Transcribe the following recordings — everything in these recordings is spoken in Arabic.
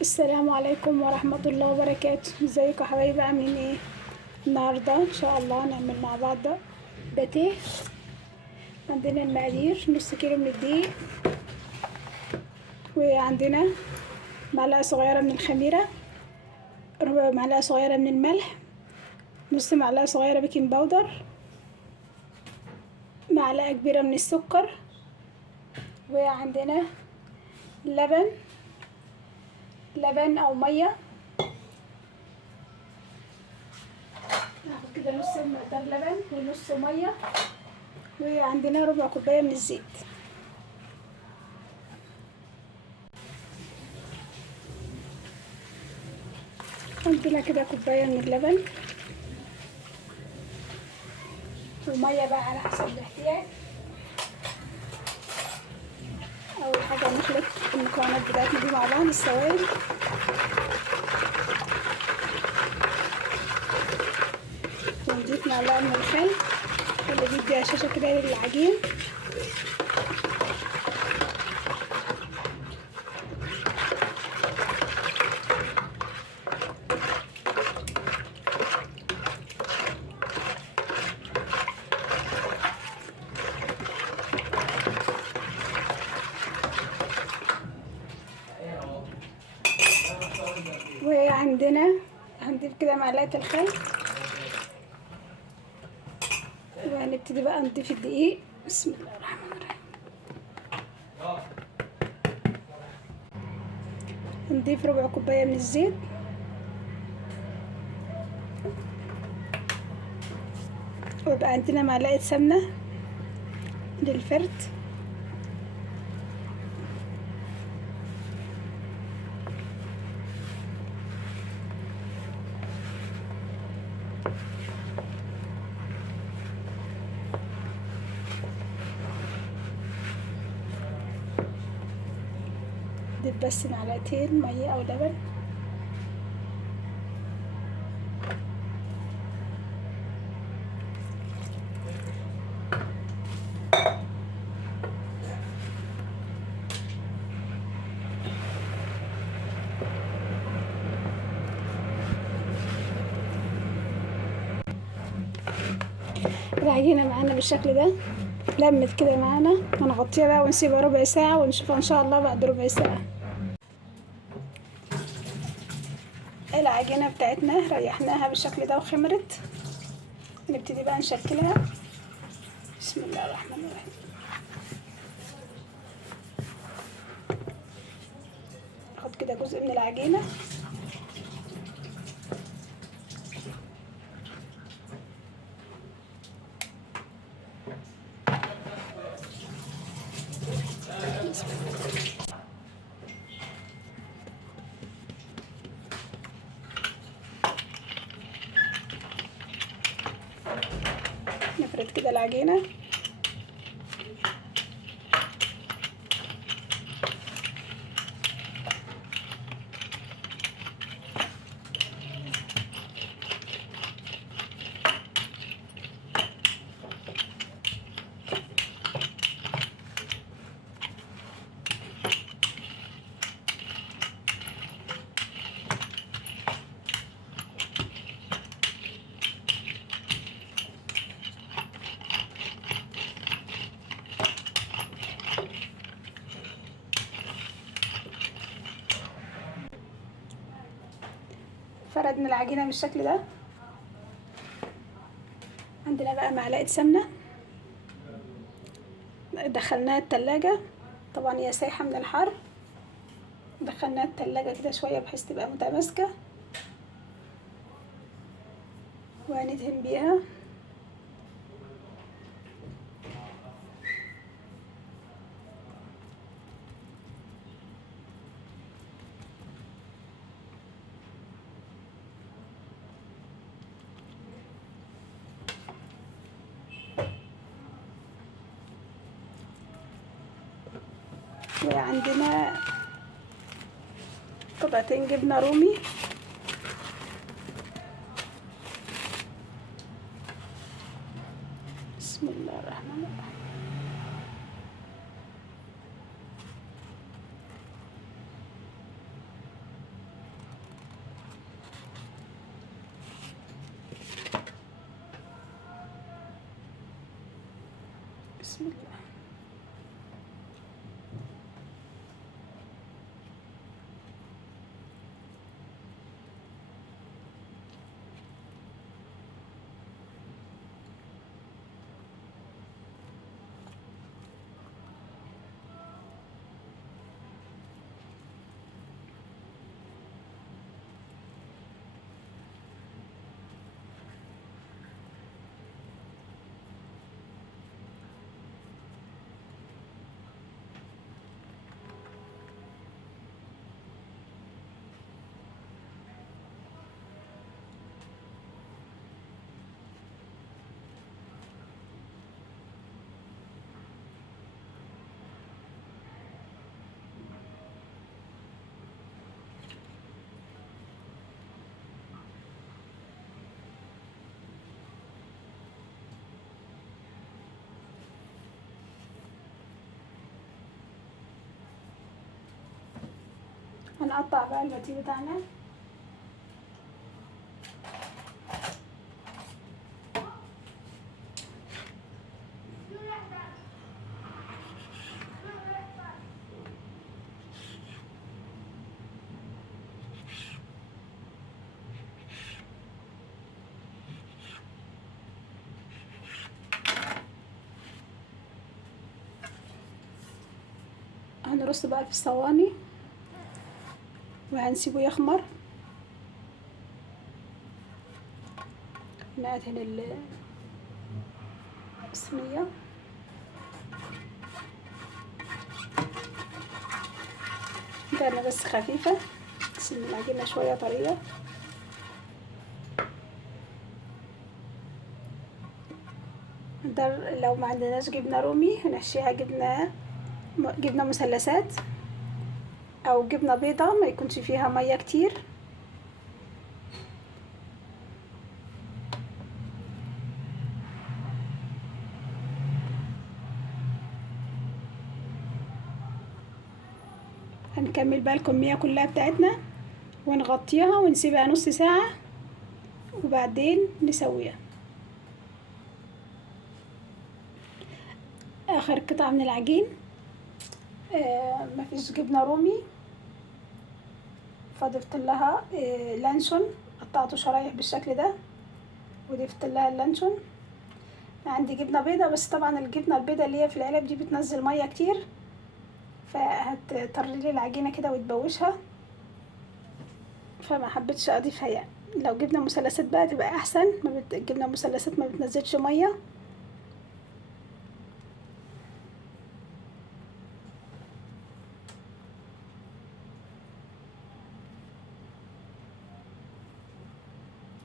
السلام عليكم ورحمة الله وبركاته. ازيكم يا حبايبي؟ عاملين ايه؟ النهاردة ان شاء الله هنعمل مع بعض باتيه. عندنا المقادير: نص كيلو من الدقيق، وعندنا معلقة صغيرة من الخميرة، ربع معلقة صغيرة من الملح، نص معلقة صغيرة بيكنج باودر، معلقة كبيرة من السكر، وعندنا لبن او مية. ناخد كده نص مقدار لبن ونص مية، وعندنا ربع كوباية من الزيت. عندنا كده كوباية من اللبن ومية بقى على حسب الاحتياج. أول حاجة نخلط المكونات بتاعتنا دي مع بعض، السوائل. ونضيف معلقة من الخل اللي بيدي هشاشة كده للعجين. وعندنا هنضيف كده معلقة الخل، وهنبتدي بقى نضيف الدقيق. بسم الله الرحمن الرحيم. نضيف ربع كوباية من الزيت، ويبقى عندنا معلقة سمنة للفرد، نضيف بس معلقتين مية أو لبن. العجينة معانا بالشكل ده، لمت كده معانا. هنغطيها بقى ونسيبها ربع ساعة ونشوفها ان شاء الله بعد ربع ساعة. العجينة بتاعتنا ريحناها بالشكل ده وخمرت. نبتدي بقى نشكلها. بسم الله الرحمن الرحيم. ناخد كده جزء من العجينة، نفرد كده العجينة. فردنا العجينة بالشكل ده. عندنا بقى معلقة سمنة دخلناها التلاجة، طبعا هي سايحة من الحر. دخلناها التلاجة كده شوية بحيث تبقى متماسكة، وهندهن بيها. وعندنا قطعتين جبنة رومي. بسم الله الرحمن الرحيم. هنقطع بقى الباتيه بتاعنا. هنرص بقى في الصواني وهنسيبه يخمر. نعدهن الصينية. دهنة بس خفيفة عشان العجينة شوية طرية. لو ما عندناش جبنة رومي هنحشيها جبنة مثلثات او جبنة بيضة ما يكونش فيها مية كتير. هنكمل بقى الكمية كلها بتاعتنا ونغطيها ونسيبها نص ساعة وبعدين نسويها. اخر قطعة من العجين مفيش جبنة رومي، فضفت لها لانشون، قطعته شرايح بالشكل ده وضفت لها اللانشون. عندي جبنة بيضة بس طبعا الجبنة البيضة اللي هي في العلب دي بتنزل مية كتير، فهتطرلي العجينة كده وتبوشها، فما حبيتش اضيفها يعني. لو جبنة مثلثات بقى تبقى احسن، الجبنة مثلثات ما بتنزلش مية.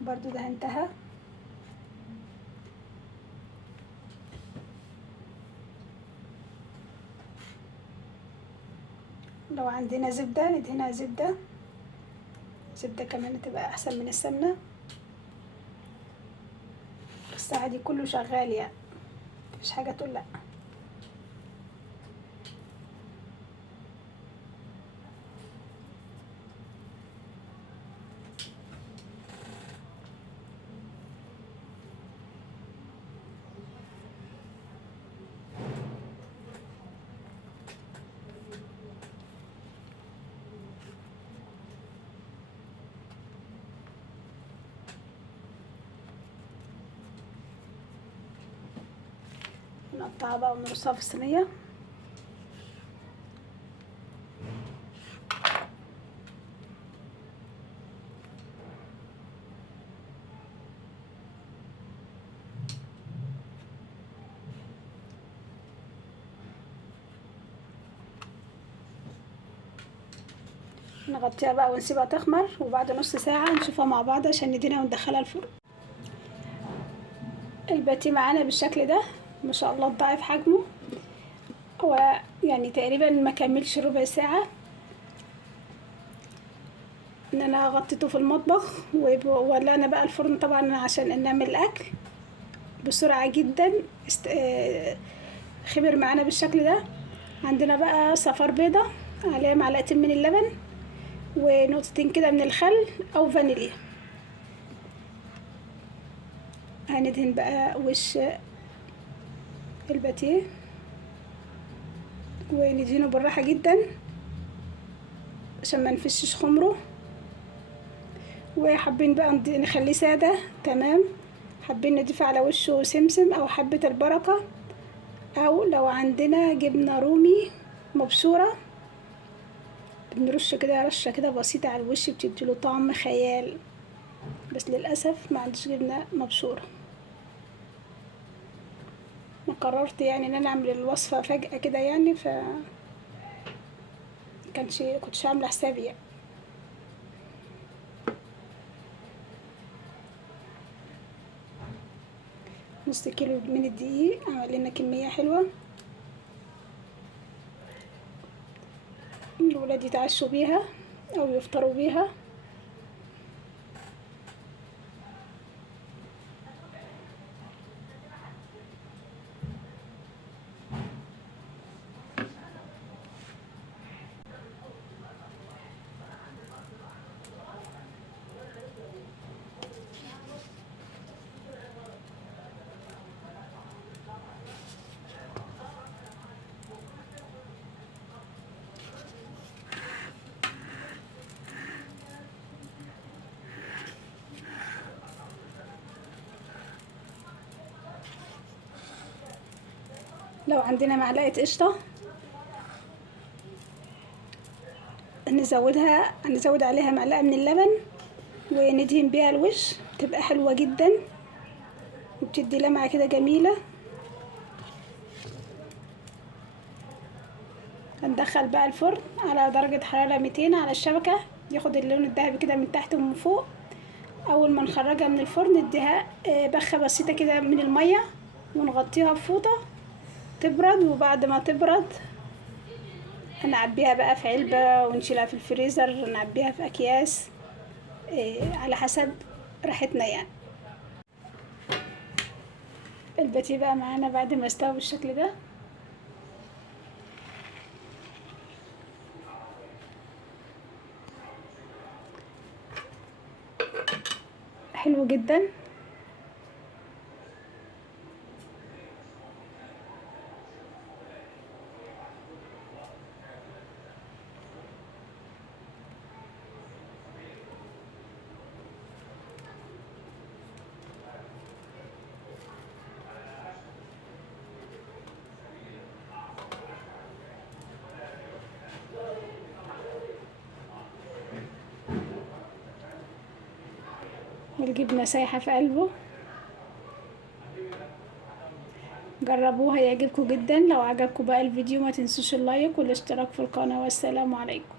برضو دهنتها. لو عندنا زبدة ندهنها زبدة كمان تبقى احسن من السمنة، بس عادي كله شغال يعني مفيش حاجة تقول لا. نقطعها بقى ونرصها في الصينية. نغطيها بقى ونسيبها تخمر، وبعد نص ساعة نشوفها مع بعض عشان ندينها وندخلها الفرن. الباتيه معانا بالشكل ده ما شاء الله اتضاعف حجمه، هو يعني تقريبا ما كملش ربع ساعة ان انا غطيته في المطبخ وولعنا بقى الفرن طبعا عشان نعمل الاكل بسرعة جدا. خمر معانا بالشكل ده. عندنا بقى صفار بيضة عليها معلقتين من اللبن ونقطتين كده من الخل او فانيليا. هندهن بقى وش الباتيه وندهنه بالراحة جدا عشان ما نفشش خمره. وحابين بقى نخليه سادة تمام، حابين نضيف على وشه سمسم او حبة البركة، او لو عندنا جبنة رومي مبشورة بنرش كده رشة كده بسيطة على الوش بتديله طعم خيال، بس للأسف ما عنديش جبنة مبشورة. ما قررت يعني ان انا اعمل الوصفة فجأة كده يعني، كنتش عاملة حسابي يعني. نص كيلو من الدقيق عمل لنا كمية حلوة الولاد يتعشوا بيها او يفطروا بيها. لو عندنا معلقة قشطة نزود عليها معلقة من اللبن وندهن بيها الوش، بتبقى حلوة جدا وبتدي لمعة كده جميلة. هندخل بقى الفرن على درجة حرارة 200 على الشبكة، ياخد اللون الذهبي كده من تحت ومن فوق. اول ما نخرجها من الفرن نديها بخة بسيطة كده من المية ونغطيها بفوطة تبرد، وبعد ما تبرد هنعبيها بقى في علبة ونشيلها في الفريزر، نعبيها في اكياس على حسب راحتنا يعني. الباتيه بقى معانا بعد ما استوى بالشكل ده، حلو جدا. والجبنة سايحة في قلبه. جربوها يعجبكم جدا. لو عجبكم بقى الفيديو ما تنسوش اللايك والاشتراك في القناة، والسلام عليكم.